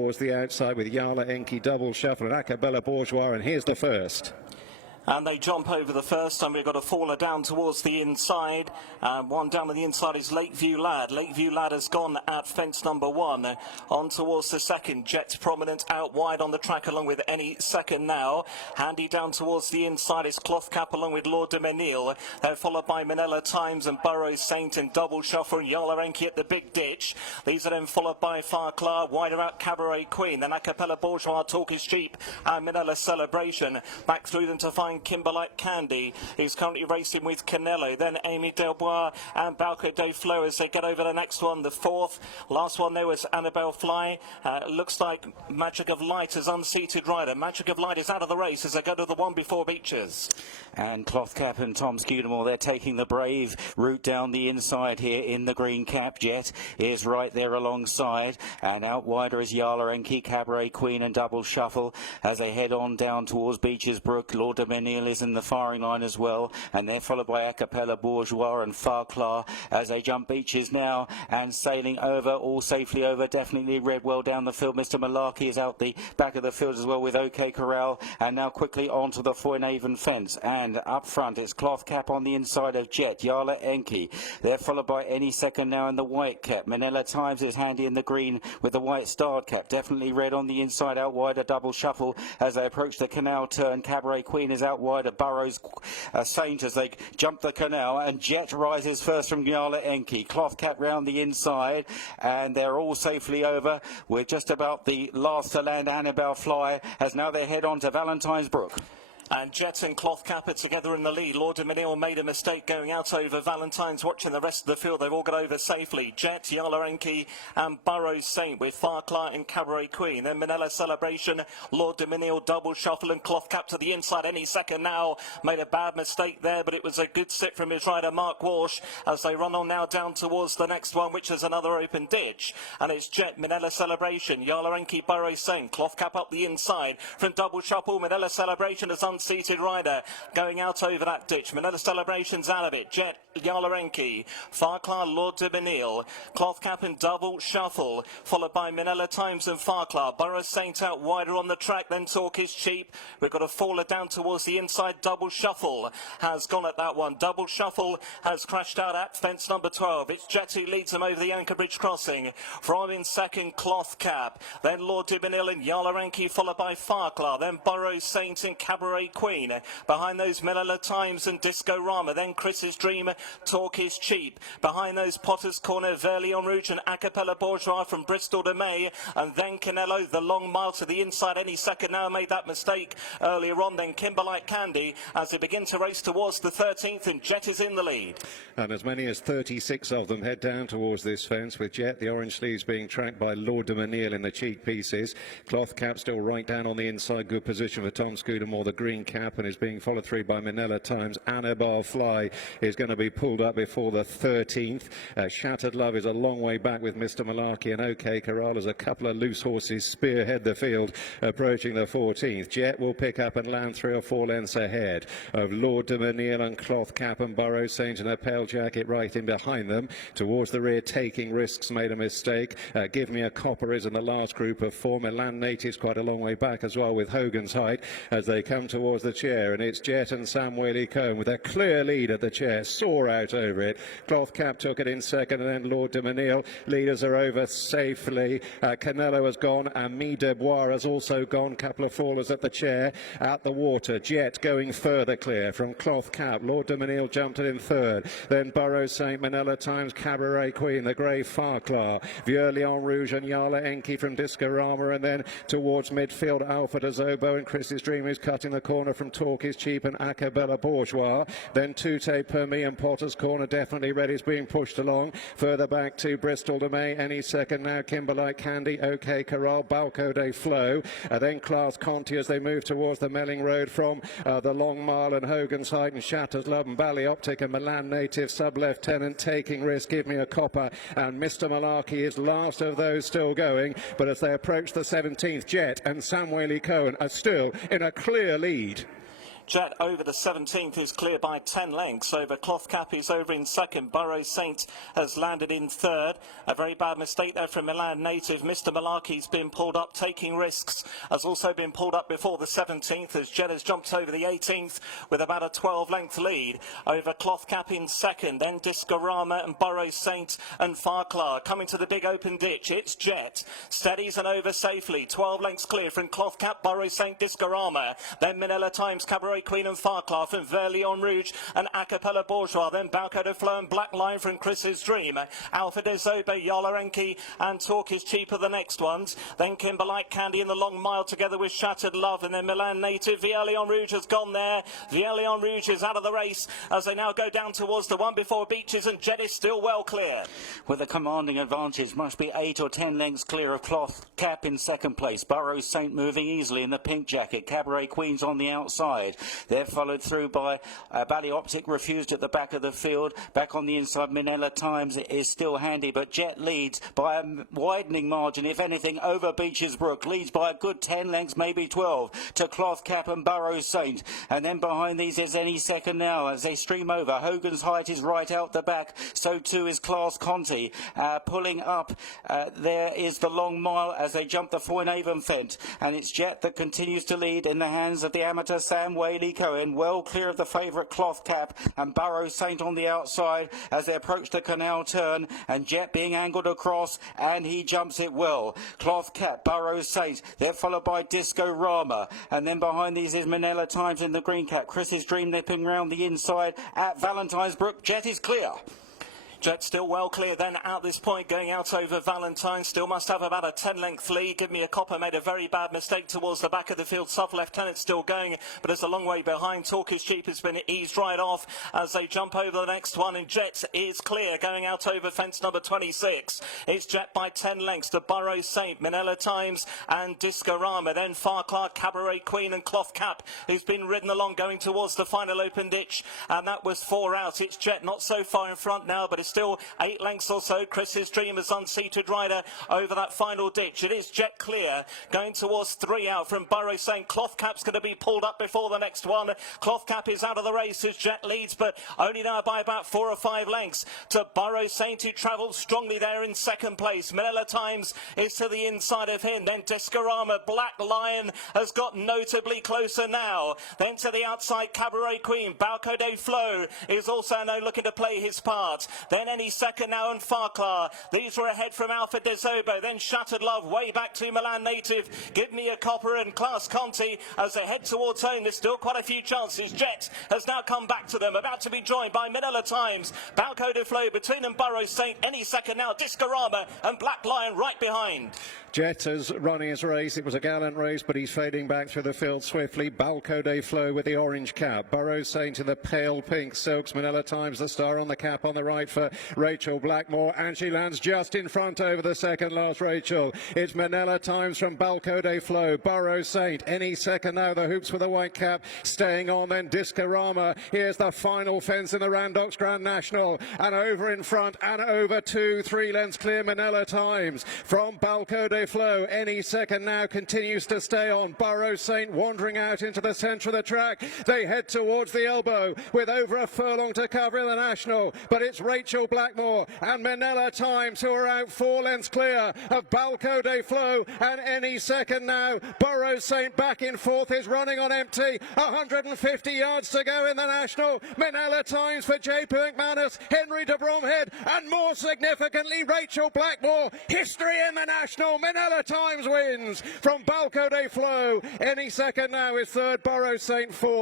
Towards the outside with Yala Enki, Double Shuffle and Acapella Bourgeois, and here's the first. And they jump over the first, and we've got a faller down towards the inside. One down on the inside is Lakeview Lad. Lakeview Lad has gone at fence number 1. On towards the second, Jet Prominent out wide on the track along with Any Second Now. Handy down towards the inside is Cloth Cap along with Lord de Menil. They're followed by Manila Times and Burrow Saint and Double Shuffle and Yala Enki at the big ditch. These are then followed by Farclar, wider out Cabaret Queen, then Acapella Bourgeois, Talk is Cheap and Manila Celebration. Back through them to find Kimberlite Candy. He's currently racing with Canelo, then Amy Delbois and Balco de Flo as they get over the next one, the fourth. Last one there was Annabelle Fly. Looks like Magic of Light is unseated rider. Magic of Light is out of the race as they go to the one before Beaches. And Cloth Cap and Tom Scudamore, they're taking the brave route down the inside here in the green cap. Jet is right there alongside, and out wider is Yala Enki, Cabaret Queen and Double Shuffle as they head on down towards Beaches Brook. Lord de Menil is in the firing line as well, and they're followed by Acapella Bourgeois and Farclar as they jump Beaches now and sailing over, all safely over, definitely read well down the field. Mr. Malarkey is out the back of the field as well with OK Corral, and now quickly onto the Foynaven fence, and up front it's Cloth Cap on the inside of Jet, Yala Enki. They're followed by Any Second Now in the white cap. Manila Times is handy in the green with the white starred cap, definitely red on the inside, out wide a Double Shuffle as they approach the canal turn. Cabaret Queen is out wide of Burrows Saint as they jump the canal, and Jet rises first from Yala Enki. Cloth Cap round the inside, and they're all safely over. We're just about the last to land. Annabelle Fly as now they head on to Valentine's Brook. And Jet and Cloth Cap are together in the lead. Lord de Menil made a mistake going out over Valentine's, watching the rest of the field. They've all got over safely. Jet, Yala Enki and Burrow Saint with Farclar and Cabaret Queen. Then Manila Celebration, Lord de Menil, Double Shuffle and Cloth Cap to the inside. Any Second Now made a bad mistake there, but it was a good sit from his rider Mark Walsh as they run on now down towards the next one, which is another open ditch. And it's Jet, Manila Celebration, Yala Enki, Burrow Saint, Cloth Cap up the inside from Double Shuffle. Manila Celebration is unseated rider going out over that ditch. Manila Celebration's out of it. Jet, Yala Enki, Farclar, Lord de Menil, Cloth Cap and Double Shuffle, followed by Manila Times and Farclar. Burrow Saint out wider on the track, then Talk is Cheap. We've got a faller down towards the inside. Double Shuffle has gone at that one. Double Shuffle has crashed out at fence number 12. It's Jet who leads them over the Anchor Bridge crossing. From in second, Cloth Cap, then Lord de Menil and Yala Enki, followed by Farclar, then Burrow Saint and Cabaret Queen. Behind those Manila Times and Disco Rama, then Chris's Dream, Talk is Cheap. Behind those Potter's Corner, Verley en Rouge and Acapella Bourgeois from Bristol to May, and then Canelo, the long mile to the inside. Any Second Now made that mistake earlier on. Then Kimberlite Candy as they begin to race towards the 13th, and Jet is in the lead. And as many as 36 of them head down towards this fence, with Jet, the orange sleeves, being tracked by Lord de Menil in the cheek pieces. Cloth Cap still right down on the inside, good position for Tom Scudamore, the green cap, and is being followed through by Manila Times. Annabelle Fly is going to be pulled up before the 13th. Shattered Love is a long way back with Mr. Malarkey, and OK Corral, a couple of loose horses spearhead the field approaching the 14th. Jet will pick up and land 3 or 4 lengths ahead of Lord de Menil and Cloth Cap and Burrow Saint, and a pale jacket right in behind them. Towards the rear, Taking Risks made a mistake. Give Me a Copper is in the last group of 4. Milan Natives quite a long way back as well with Hogan's Height as they come towards the chair, and it's Jet and Sam Whaley-Cohn with a clear lead at the chair, soar out over it. Cloth Cap took it in second, and then Lord de Menil. Leaders are over safely. Canelo has gone, and Mi Debois has also gone. Couple of fallers at the chair, out the water. Jet going further clear from Cloth Cap. Lord de Menil jumped it in third. Then Burrow Saint, Manila Times, Cabaret Queen, the grey Farclar, Verley en Rouge and Yala Enki from Discorama, and then towards midfield, Alpha de Zobo and Chris's Dream, who's cutting the corner from Talk is Cheap and Acapella Bourgeois. Then Tute Permis and Potter's Corner, definitely ready, is being pushed along. Further back to Bristol to May, Any Second Now, Kimberlite Candy, OK Corral, Balco de Flo. Then Class Conti as they move towards the Melling Road from the Long Mile and Hogan's Height and Shatters Love and Ballyoptic and Milan Native, Sub-Lieutenant, Taking Risk, Give Me a Copper, and Mr. Malarkey is last of those still going. But as they approach the 17th, Jet and Sam Whaley-Cohn are still in a clear lead. Jet over the 17th is clear by 10 lengths. Over Cloth Cap is over in second. Burrow Saint has landed in third. A very bad mistake there from Milan native. Mr. Malarkey's been pulled up, taking risks. Has also been pulled up before the 17th as Jet has jumped over the 18th with about a 12-length lead. Over Cloth Cap in second. Then Discorama and Burrow Saint and Farclar. Coming to the big open ditch. It's Jet. Steadies and over safely. 12 lengths clear from Cloth Cap, Burrow Saint, Discorama. Then Manila Times, Cabaret Queen and Farclar from Verlion Rouge and Acapella Bourgeois. Then Balco de Fleur and Black Line from Chris's Dream. Alpha de Zobe, Yolarenki and Talk is Cheaper the next ones. Then Kimberlite Candy in the long mile together with Shattered Love. And then Milan native Verlion Rouge has gone there. Verlion Rouge is out of the race as they now go down towards the one before Beaches, and Jet is still well clear. With a commanding advantage, must be 8 or 10 lengths clear of Cloth Cap in second place. Burrow Saint moving easily in the pink jacket. Cabaret Queen's on the outside. They're followed through by Ballyoptic, refused at the back of the field. Back on the inside, Minella Times is still handy, but Jet leads by a widening margin, if anything, over Beaches Brook. Leads by a good 10 lengths, maybe 12, to Cloth Cap and Burrow Saint. And then behind these is Any Second Now as they stream over. Hogan's Height is right out the back. So too is Class Conti. Pulling up, there is the long mile as they jump the Foynaven fence. And it's Jet that continues to lead in the hands of the amateur Sam Whaley Cohen, well clear of the favourite Cloth Cap, and Burrow Saint on the outside as they approach the canal turn, and Jet being angled across, and he jumps it well. Cloth Cap, Burrow Saint, they're followed by Disco Rama, and then behind these is Manila Times in the green cap. Chris's Dream nipping round the inside at Valentine's Brook. Jet is clear. Jet still well clear then at this point, going out over Valentine. Still must have about a 10-length lead. Give Me a Copper made a very bad mistake towards the back of the field. Sub-Lieutenant still going, but it's a long way behind. Talk is Cheap has been eased right off as they jump over the next one, and Jet is clear, going out over fence number 26. It's Jet by 10 lengths to Burrow Saint, Manila Times and Discorama. Then Farclar, Cabaret Queen and Cloth Cap, who's been ridden along going towards the final open ditch, and that was 4 out. It's Jet not so far in front now, but it's still 8 lengths or so. Chris's Dream is unseated rider over that final ditch. It is Jet clear, going towards 3 out from Burrow Saint. Cloth Cap's going to be pulled up before the next one. Cloth Cap is out of the race as Jet leads, but only now by about 4 or 5 lengths to Burrow Saint, who travels strongly there in second place. Manila Times is to the inside of him. Then Discorama, Black Lion has got notably closer now. Then to the outside, Cabaret Queen. Balco de Flo is also now looking to play his part. Then Any Second Now and Farclar. These were ahead from Alpha de Zobo. Then Shattered Love way back to Milan native. Give Me a Copper and Class Conti as they head towards home. There's still quite a few chances. Jet has now come back to them, about to be joined by Manila Times. Balco de Flo between them, Burrow Saint. Any Second Now, Discorama and Black Lion right behind. Jet is running his race. It was a gallant race, but he's fading back through the field swiftly. Balco de Flo with the orange cap. Burrow Saint in the pale pink silks. Manila Times the star on the cap on the right for Rachel Blackmore, and she lands just in front over the second last Rachel. It's Manila Times from Balco de Flo. Burrow Saint, Any Second Now, the hoops with the white cap, staying on. Then Discorama. Here's the final fence in the Randox Grand National, and over in front and over 2-3 lengths clear Manila Times from Balco de Flo. Any Second Now continues to stay on. Burrow Saint wandering out into the centre of the track. They head towards the elbow with over a furlong to cover in the National, but it's Rachel Blackmore and Manila Times who are out 4 lengths clear of Balco de Flo and Any Second Now. Burrow Saint back in fourth is running on empty. 150 yards to go in the National. Manila Times for J.P. McManus, Henry de Bromhead, and more significantly Rachel Blackmore. History in the National. Manila Times wins from Balco de Flo. Any Second Now is third. Burrow Saint fourth.